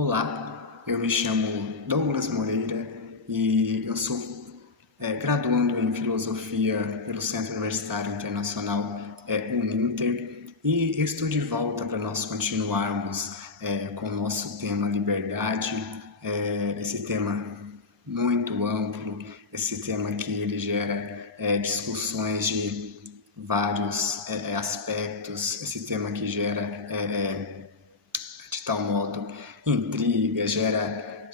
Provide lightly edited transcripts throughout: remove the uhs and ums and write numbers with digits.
Olá, eu me chamo Douglas Moreira e eu sou graduando em Filosofia pelo Centro Universitário Internacional Uninter, e eu estou de volta para nós continuarmos com o nosso tema liberdade, esse tema muito amplo, esse tema que ele gera discussões de vários aspectos, esse tema que gera de tal modo intriga, gera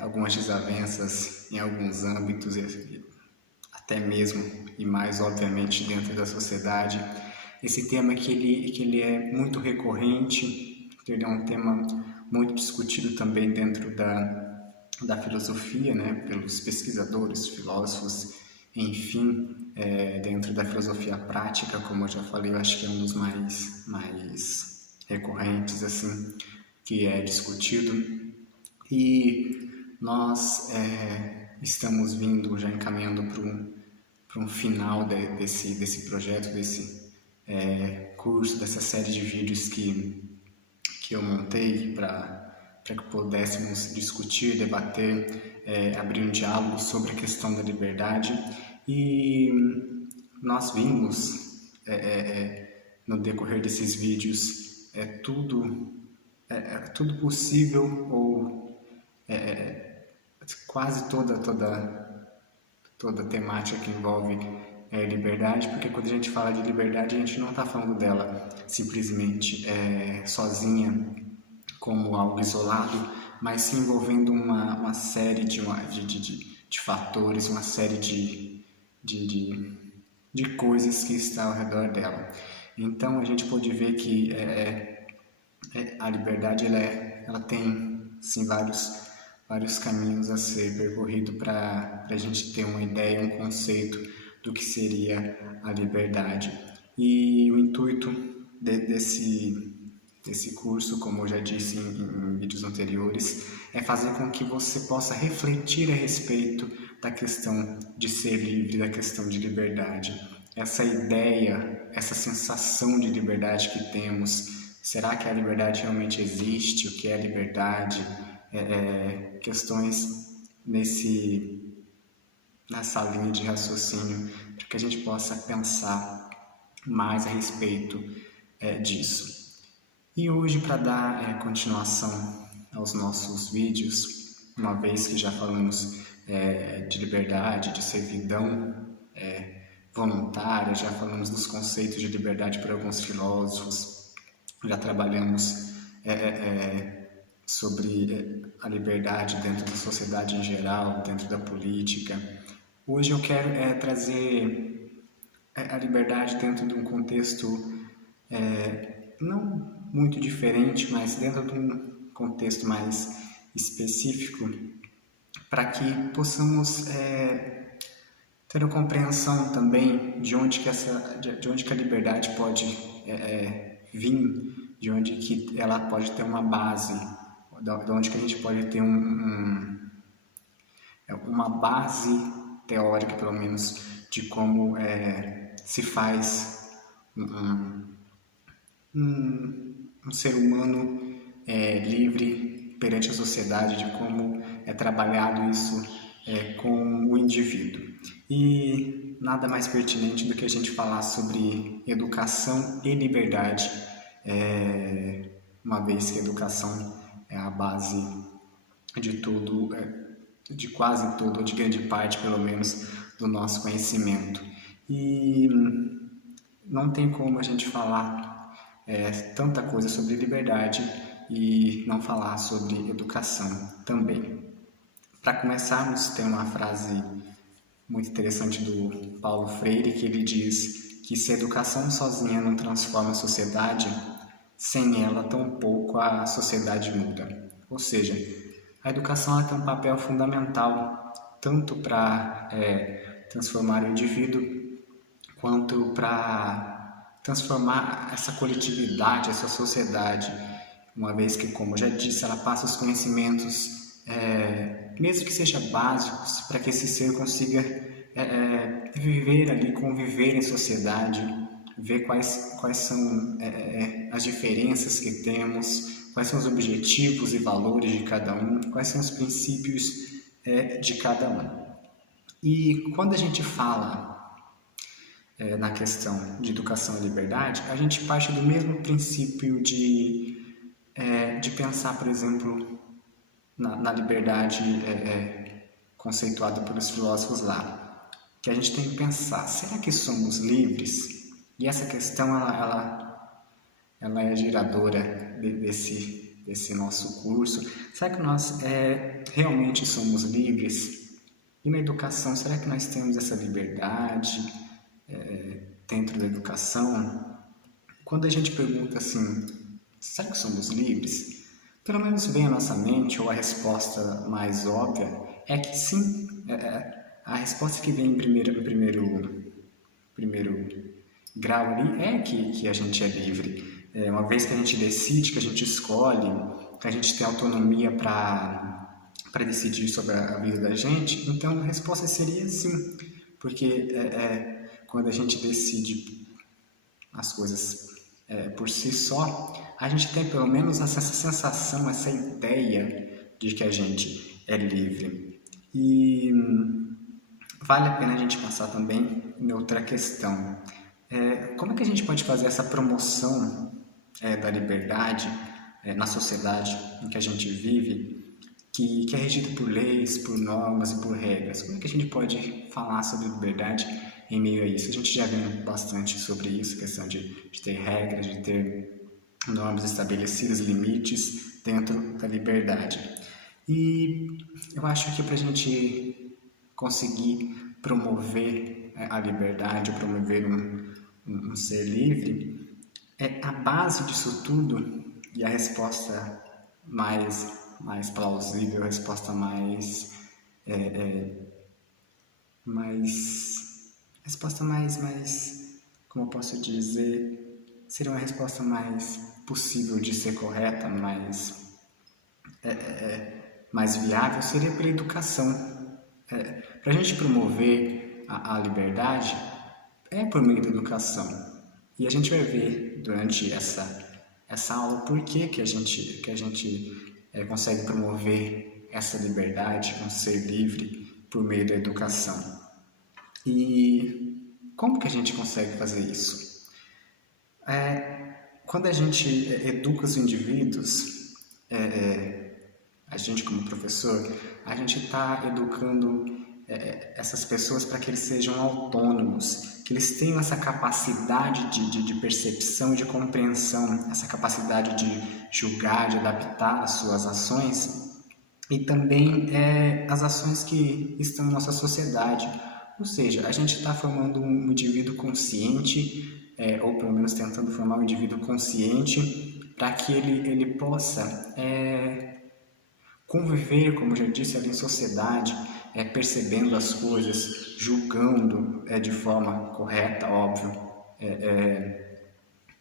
algumas desavenças em alguns âmbitos, até mesmo e mais obviamente dentro da sociedade. Esse tema que ele é muito recorrente, ele é um tema muito discutido também dentro da filosofia, né, pelos pesquisadores, filósofos, enfim, dentro da filosofia prática, como eu já falei, eu acho que é um dos mais recorrentes, assim, que é discutido. E nós estamos vindo, já encaminhando para um final desse projeto, desse curso, dessa série de vídeos que eu montei para que pudéssemos discutir, debater, abrir um diálogo sobre a questão da liberdade. E nós vimos no decorrer desses vídeos tudo possível, ou quase toda temática que envolve liberdade, porque quando a gente fala de liberdade, a gente não está falando dela simplesmente sozinha, como algo isolado, mas sim envolvendo uma série de fatores, uma série de coisas que está ao redor dela. Então a gente pode ver que a liberdade ela tem sim vários caminhos a ser percorrido para a gente ter uma ideia, um conceito do que seria a liberdade. E o intuito desse curso, como eu já disse em vídeos anteriores, é fazer com que você possa refletir a respeito da questão de ser livre, da questão de liberdade. Essa ideia, essa sensação de liberdade que temos, será que a liberdade realmente existe? O que é a liberdade? Questões nessa linha de raciocínio, para que a gente possa pensar mais a respeito disso. E hoje, para dar continuação aos nossos vídeos, uma vez que já falamos de liberdade, de servidão voluntária, já falamos dos conceitos de liberdade por alguns filósofos, já trabalhamos sobre a liberdade dentro da sociedade em geral, dentro da política. Hoje eu quero trazer a liberdade dentro de um contexto não muito diferente, mas dentro de um contexto mais específico, para que possamos ter a compreensão também de onde que a liberdade pode vir, de onde que ela pode ter uma base, de onde que a gente pode ter uma base teórica, pelo menos, de como se faz um ser humano livre perante a sociedade, de como é trabalhado isso com o indivíduo. E nada mais pertinente do que a gente falar sobre educação e liberdade, uma vez que a educação é a base de tudo, de quase todo, ou de grande parte, pelo menos, do nosso conhecimento. E não tem como a gente falar tanta coisa sobre liberdade e não falar sobre educação também. Para começarmos, tem uma frase muito interessante do Paulo Freire, que ele diz que se a educação sozinha não transforma a sociedade, sem ela tampouco a sociedade muda. Ou seja, a educação tem um papel fundamental, tanto para transformar o indivíduo, quanto para transformar essa coletividade, essa sociedade, uma vez que, como eu já disse, ela passa os conhecimentos, mesmo que sejam básicos, para que esse ser consiga viver ali, conviver em sociedade, ver quais são as diferenças que temos, quais são os objetivos e valores de cada um, quais são os princípios de cada um. E quando a gente fala na questão de educação e liberdade, a gente parte do mesmo princípio de pensar, por exemplo, na liberdade conceituada pelos filósofos lá, que a gente tem que pensar, será que somos livres? E essa questão, ela é geradora desse nosso curso. Será que nós realmente somos livres? E na educação, será que nós temos essa liberdade dentro da educação? Quando a gente pergunta assim, será que somos livres? Pelo menos vem à nossa mente, ou a resposta mais óbvia, é que sim. A resposta que vem em primeiro grau ali é que a gente é livre. Uma vez que a gente decide, que a gente escolhe, que a gente tem autonomia para decidir sobre a vida da gente, então a resposta seria sim. Porque quando a gente decide as coisas por si só, a gente tem pelo menos essa sensação, essa ideia de que a gente é livre. E vale a pena a gente passar também em outra questão. Como é que a gente pode fazer essa promoção da liberdade na sociedade em que a gente vive, que é regida por leis, por normas e por regras? Como é que a gente pode falar sobre liberdade em meio a isso? A gente já viu bastante sobre isso, questão de ter regras, de ter normas estabelecidas, limites dentro da liberdade. E eu acho que para a gente conseguir promover a liberdade, promover um ser livre, a base disso tudo e a resposta mais plausível, a resposta como eu posso dizer, seria uma resposta mais possível de ser correta, mais viável, seria pela educação. Para a gente promover a liberdade, por meio da educação. E a gente vai ver durante essa aula por que a gente consegue promover essa liberdade, um ser livre, por meio da educação. E como que a gente consegue fazer isso? Quando a gente educa os indivíduos, a gente como professor, a gente está educando essas pessoas para que eles sejam autônomos, que eles tenham essa capacidade de percepção e de compreensão, essa capacidade de julgar, de adaptar as suas ações e também as ações que estão na nossa sociedade. Ou seja, a gente está formando um indivíduo consciente, ou pelo menos tentando formar um indivíduo consciente para que ele possa conviver, como eu já disse, ali em sociedade, percebendo as coisas, julgando de forma correta, óbvio,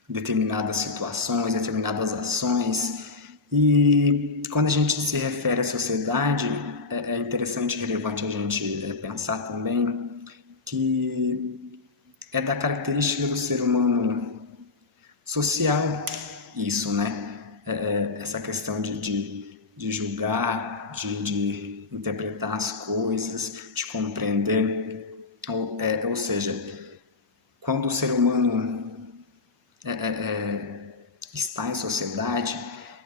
determinadas situações, determinadas ações. E quando a gente se refere à sociedade, é interessante e relevante a gente pensar também que é da característica do ser humano social isso, né? Essa questão de julgar, de interpretar as coisas, de compreender, ou seja, quando o ser humano está em sociedade,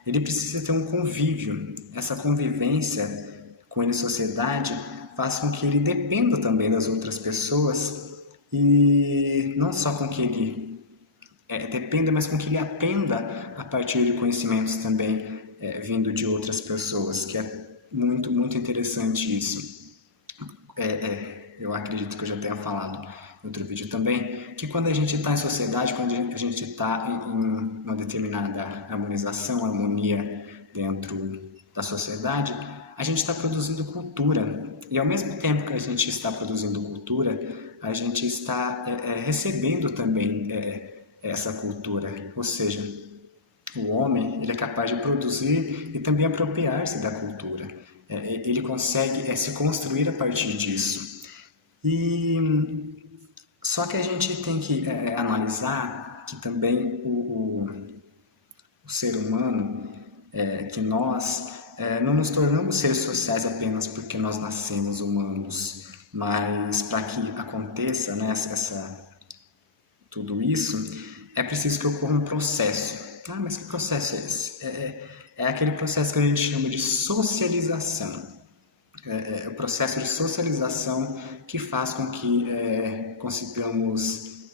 ele precisa ter um convívio. Essa convivência com ele em sociedade faz com que ele dependa também das outras pessoas e não só com que ele dependa, mas com que ele aprenda a partir de conhecimentos também vindo de outras pessoas, que é muito, muito interessante isso. Eu acredito que eu já tenha falado em outro vídeo também, que quando a gente está em sociedade, quando a gente está em uma determinada harmonia dentro da sociedade, a gente está produzindo cultura. E ao mesmo tempo que a gente está produzindo cultura, a gente está recebendo também essa cultura. Ou seja, o homem ele é capaz de produzir e também apropriar-se da cultura. Ele consegue se construir a partir disso. E só que a gente tem que analisar que também o ser humano que nós não nos tornamos seres sociais apenas porque nós nascemos humanos, mas para que aconteça, né, tudo isso, é preciso que ocorra um processo. Ah, mas que processo é esse? É aquele processo que a gente chama de socialização. É o processo de socialização que faz com que consigamos,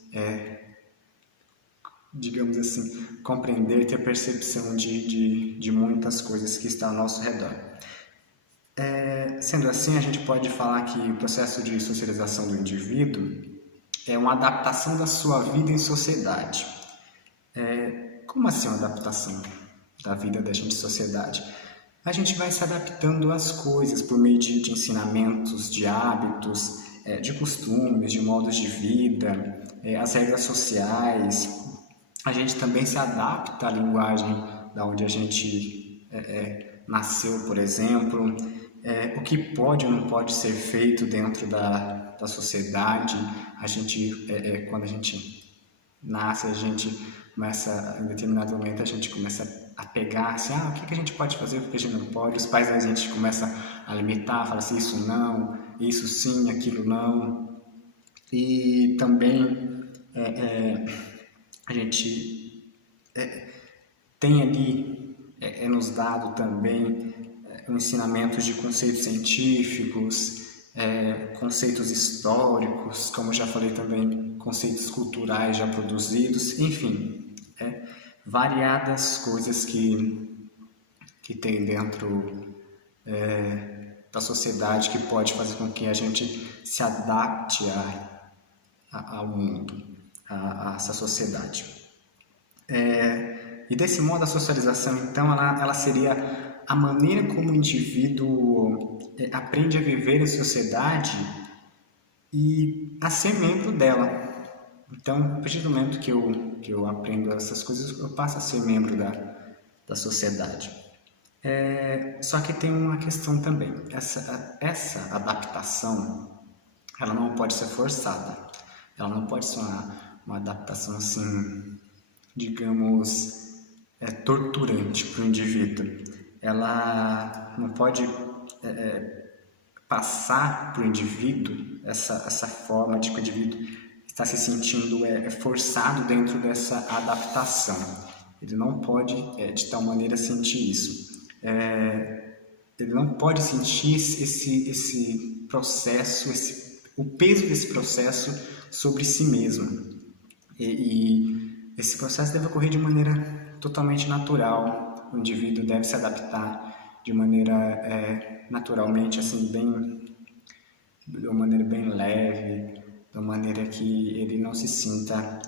digamos assim, compreender e ter percepção de muitas coisas que estão ao nosso redor. Sendo assim, a gente pode falar que o processo de socialização do indivíduo é uma adaptação da sua vida em sociedade. Como assim uma adaptação da vida da gente em sociedade? A gente vai se adaptando às coisas por meio de ensinamentos, de hábitos, de costumes, de modos de vida, as regras sociais. A gente também se adapta à linguagem da onde a gente nasceu, por exemplo. O que pode ou não pode ser feito dentro da sociedade. A gente, quando a gente nasce, a gente começa, em determinado momento, a gente começa a pegar assim, o que a gente pode fazer, o que a gente não pode. Os pais da gente começam a limitar, falam assim, isso não, isso sim, aquilo não. E também a gente tem ali, nos dado também ensinamentos de conceitos científicos, conceitos históricos, como já falei também, conceitos culturais já produzidos, enfim, variadas coisas que tem dentro da sociedade que pode fazer com que a gente se adapte ao mundo, a essa sociedade. E desse modo a socialização, então, ela seria a maneira como o indivíduo aprende a viver em sociedade e a ser membro dela. Então, a partir do momento que eu aprendo essas coisas, eu passo a ser membro da sociedade. Só que tem uma questão também. Essa adaptação, ela não pode ser forçada. Ela não pode ser uma adaptação assim, digamos, torturante para o indivíduo. Ela não pode passar para o indivíduo essa forma de que o indivíduo está se sentindo forçado dentro dessa adaptação. Ele não pode, de tal maneira, sentir isso. Ele não pode sentir esse processo, o peso desse processo sobre si mesmo. E esse processo deve ocorrer de maneira totalmente natural. O indivíduo deve se adaptar de maneira naturalmente, assim, de uma maneira bem leve, de uma maneira que ele não se sinta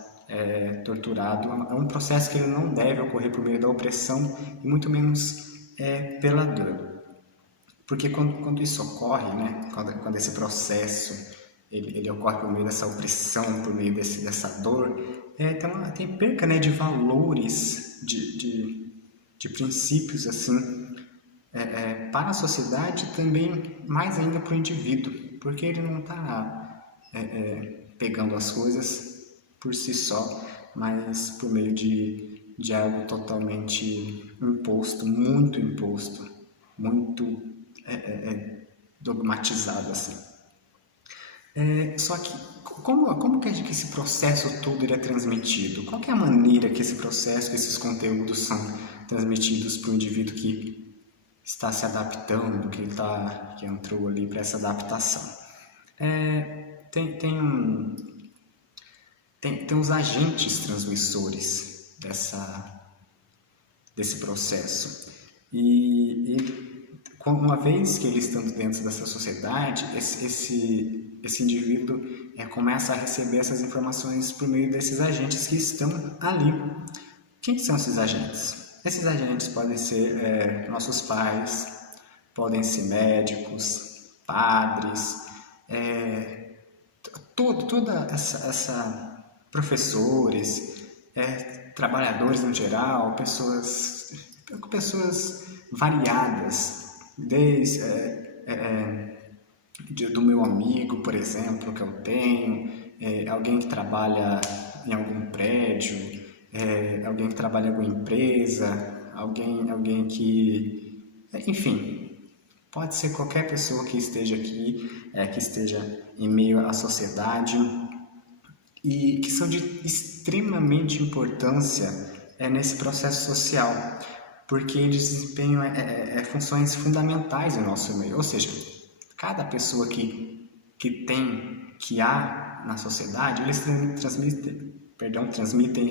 torturado. É um processo que ele não deve ocorrer por meio da opressão e muito menos pela dor. Porque quando isso ocorre, né, quando esse processo ele ocorre por meio dessa opressão, por meio dessa dor, tem perca, né, de valores, de princípios assim, para a sociedade e também mais ainda para o indivíduo, porque ele não está pegando as coisas por si só, mas por meio de algo totalmente imposto, muito dogmatizado assim. Só que como que esse processo todo é transmitido? Qual que é a maneira que esse processo, que esses conteúdos são transmitidos para o indivíduo que está se adaptando, que entrou ali para essa adaptação? Tem os agentes transmissores desse processo. E uma vez que ele estando dentro dessa sociedade, esse indivíduo começa a receber essas informações por meio desses agentes que estão ali. Quem são esses agentes? Esses agentes podem ser nossos pais, podem ser médicos, padres, toda essa professores, trabalhadores no geral, pessoas variadas, desde do meu amigo, por exemplo, que eu tenho, alguém que trabalha em algum prédio, alguém que trabalha em alguma empresa, alguém que, enfim, pode ser qualquer pessoa que esteja aqui, que esteja em meio à sociedade e que são de extremamente importância nesse processo social, porque eles desempenham funções fundamentais no nosso meio, ou seja, cada pessoa que há na sociedade, eles transmitem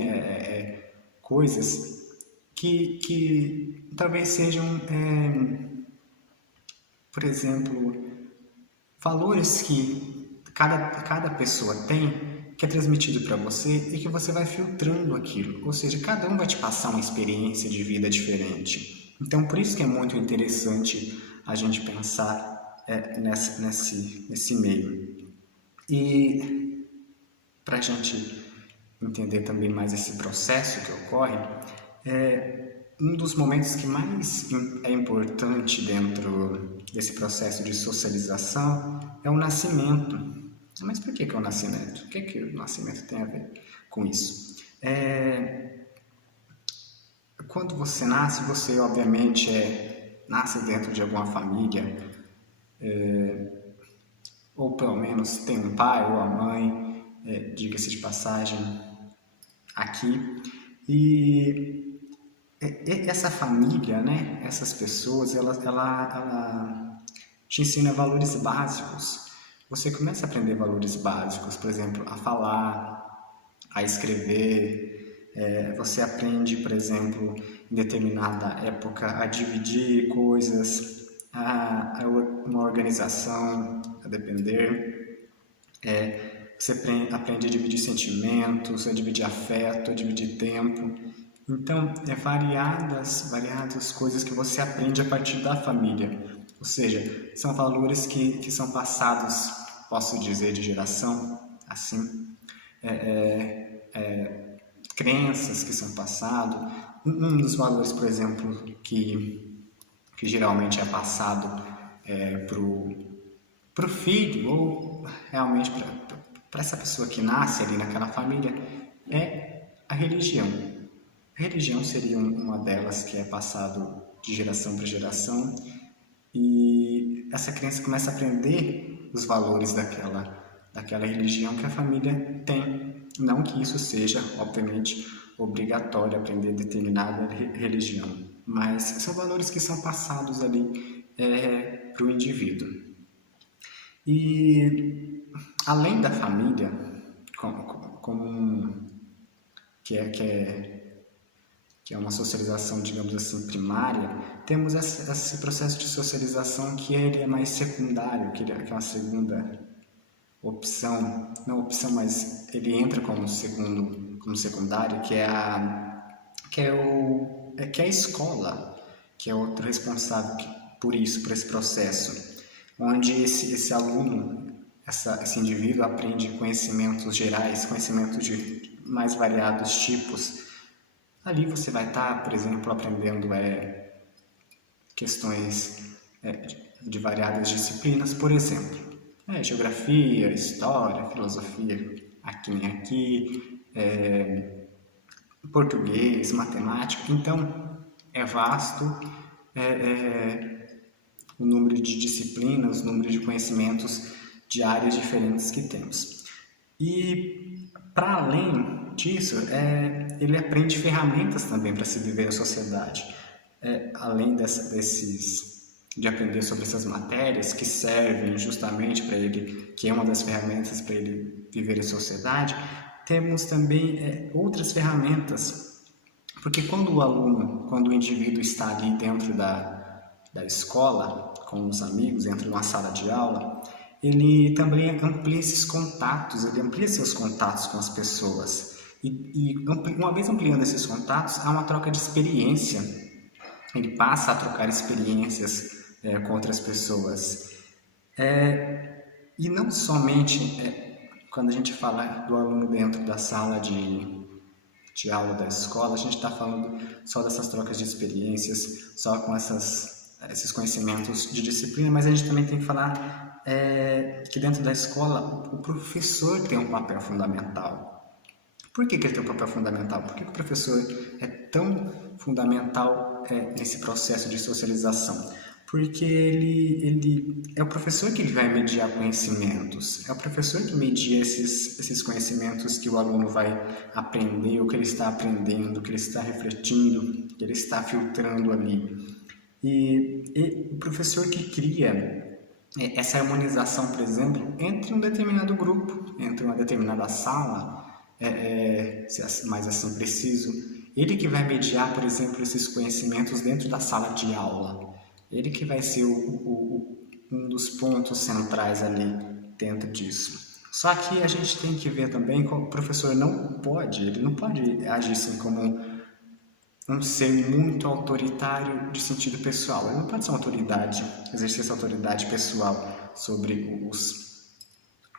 coisas que talvez sejam, por exemplo, valores que cada pessoa tem, que é transmitido para você e que você vai filtrando aquilo. Ou seja, cada um vai te passar uma experiência de vida diferente. Então, por isso que é muito interessante a gente pensar nesse meio. E para a gente entender também mais esse processo que ocorre, um dos momentos que mais é importante dentro desse processo de socialização é o nascimento. Mas por que é o nascimento? O que o nascimento tem a ver com isso? Quando você nasce, você obviamente nasce dentro de alguma família, ou pelo menos tem um pai ou a mãe, diga-se de passagem, aqui. E essa família, né, essas pessoas, ela te ensina valores básicos. Você começa a aprender valores básicos, por exemplo, a falar, a escrever. Você aprende, por exemplo, em determinada época, a dividir coisas, uma organização, a depender. Você aprende a dividir sentimentos, a dividir afeto, a dividir tempo. Então, variadas coisas que você aprende a partir da família. Ou seja, são valores que são passados, posso dizer, de geração, assim. Crenças que são passados. Um dos valores, por exemplo, que geralmente é passado para o filho, ou realmente para essa pessoa que nasce ali naquela família, é a religião. A religião seria uma delas que é passado de geração para geração, e essa criança começa a aprender os valores daquela religião que a família tem. Não que isso seja, obviamente, obrigatório aprender determinada religião, mas são valores que são passados ali para o indivíduo. E além da família, que é uma socialização, digamos assim, primária, temos esse processo de socialização que ele é mais secundário, que é uma segunda opção, não opção, mas ele entra como secundário, que é a escola, que é outro responsável por isso, por esse processo, onde esse aluno, esse indivíduo aprende conhecimentos gerais, conhecimentos de mais variados tipos. Ali você vai estar, por exemplo, aprendendo questões de variadas disciplinas, por exemplo, geografia, história, filosofia, aqui nem aqui, português, matemática. Então, é vasto o número de disciplinas, o número de conhecimentos de áreas diferentes que temos. E, para além disso, ele aprende ferramentas também para se viver a sociedade. Além de aprender sobre essas matérias que servem justamente para ele, que é uma das ferramentas para ele viver em sociedade, temos também outras ferramentas, porque quando o indivíduo está ali dentro da escola, com os amigos, dentro de uma sala de aula, ele também amplia esses contatos, ele amplia seus contatos com as pessoas. E uma vez ampliando esses contatos, há uma troca de experiência. Ele passa a trocar experiências com outras pessoas. E não somente quando a gente fala do aluno dentro da sala de aula da escola, a gente está falando só dessas trocas de experiências, só com esses conhecimentos de disciplina, mas a gente também tem que falar que dentro da escola o professor tem um papel fundamental. Por que ele tem um papel fundamental? Por que o professor é tão fundamental esse processo de socialização? Porque ele é o professor que vai mediar conhecimentos, é o professor que media esses conhecimentos que o aluno vai aprender, o que ele está aprendendo, o que ele está refletindo, o que ele está filtrando ali. E o professor que cria essa harmonização, por exemplo, entre um determinado grupo, entre uma determinada sala, se mais assim preciso, ele que vai mediar, por exemplo, esses conhecimentos dentro da sala de aula. Ele que vai ser um dos pontos centrais ali dentro disso. Só que a gente tem que ver também que o professor ele não pode agir assim como um ser muito autoritário de sentido pessoal. Ele não pode ser uma autoridade, exercer essa autoridade pessoal sobre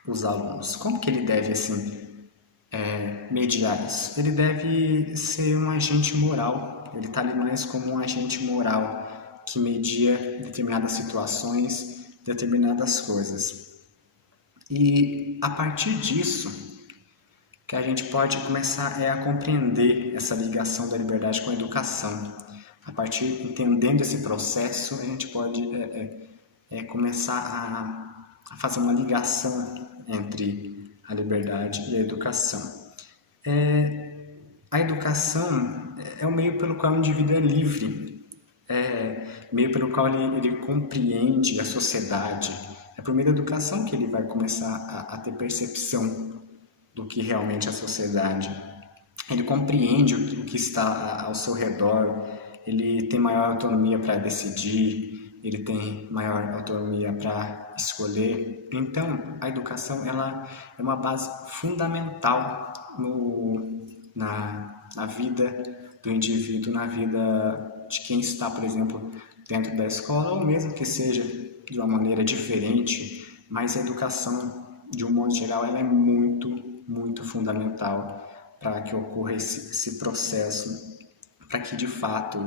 os alunos. Como que ele deve assim mediar isso? Ele deve ser um agente moral. Ele está ali mais como um agente moral que media determinadas situações, determinadas coisas. E a partir disso, que a gente pode começar a compreender essa ligação da liberdade com a educação. A partir entendendo esse processo, a gente pode começar a fazer uma ligação entre a liberdade e a educação. A educação é o meio pelo qual o indivíduo é livre, meio pelo qual ele compreende a sociedade. É por meio da educação que ele vai começar a ter percepção do que realmente é a sociedade. Ele compreende o que está ao seu redor, ele tem maior autonomia para decidir, ele tem maior autonomia para escolher. Então, a educação ela é uma base fundamental na vida do indivíduo, na vida de quem está, por exemplo, dentro da escola, ou mesmo que seja de uma maneira diferente, mas a educação, de um modo geral, ela é muito fundamental para que ocorra esse processo, para que de fato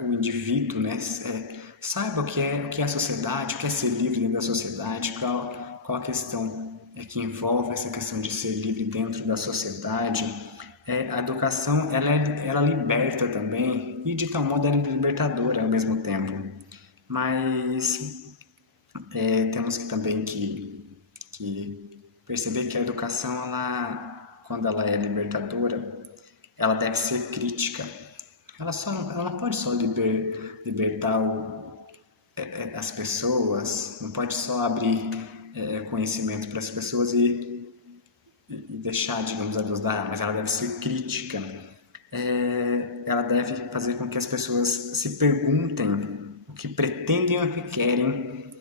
o indivíduo, né, saiba o que é a sociedade, o que é ser livre dentro da sociedade, qual a questão que envolve essa questão de ser livre dentro da sociedade. A educação ela liberta também, e de tal modo ela é libertadora ao mesmo tempo, mas temos que também que perceber que a educação, quando ela é libertadora, ela deve ser crítica. Ela não pode só libertar as pessoas, não pode só abrir conhecimento para as pessoas e deixar, digamos, a Deus dar, mas ela deve ser crítica. Ela deve fazer com que as pessoas se perguntem o que pretendem ou o que querem.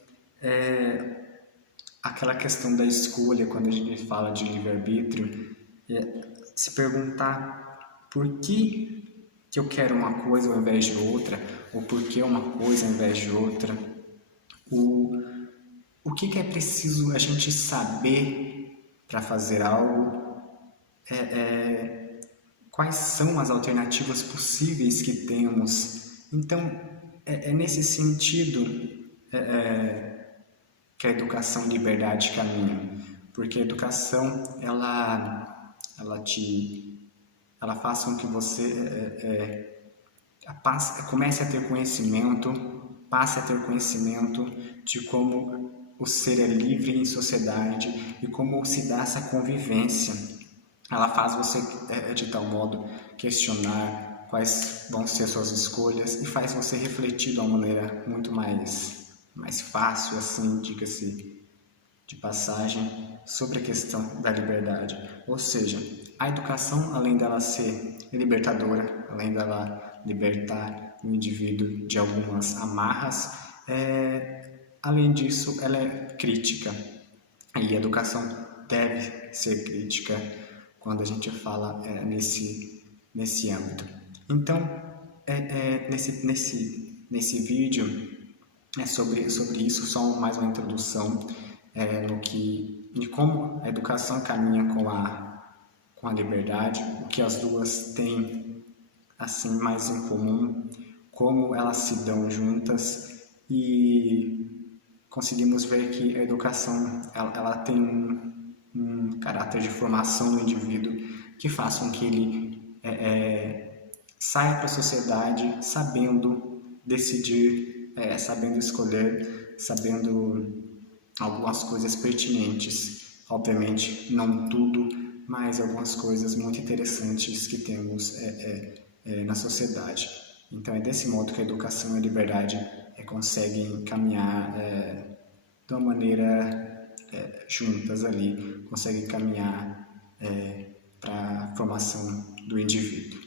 Aquela questão da escolha, quando a gente fala de livre-arbítrio, se perguntar por que eu quero uma coisa ao invés de outra, ou por que uma coisa ao invés de outra. O que é preciso a gente saber para fazer algo, quais são as alternativas possíveis que temos. Então, nesse sentido que a educação e liberdade caminham, porque a educação ela faz com que você comece a ter conhecimento, passe a ter conhecimento de como o ser é livre em sociedade e como se dá essa convivência. Ela faz você, de tal modo, questionar quais vão ser suas escolhas e faz você refletir de uma maneira muito mais fácil, assim, diga-se de passagem, sobre a questão da liberdade. Ou seja, a educação, além dela ser libertadora, além dela libertar o indivíduo de algumas amarras, além disso, ela é crítica. E a educação deve ser crítica quando a gente fala nesse âmbito. Então, nesse vídeo, sobre isso, só mais uma introdução de como a educação caminha com a liberdade, o que as duas têm assim mais em comum, como elas se dão juntas, e conseguimos ver que a educação ela tem um caráter de formação no indivíduo que faz com que ele saia para a sociedade sabendo decidir, sabendo escolher, sabendo algumas coisas pertinentes. Obviamente, não tudo, mas algumas coisas muito interessantes que temos na sociedade. Então, é desse modo que a educação e a liberdade conseguem caminhar de uma maneira juntas ali, conseguem caminhar para a formação do indivíduo.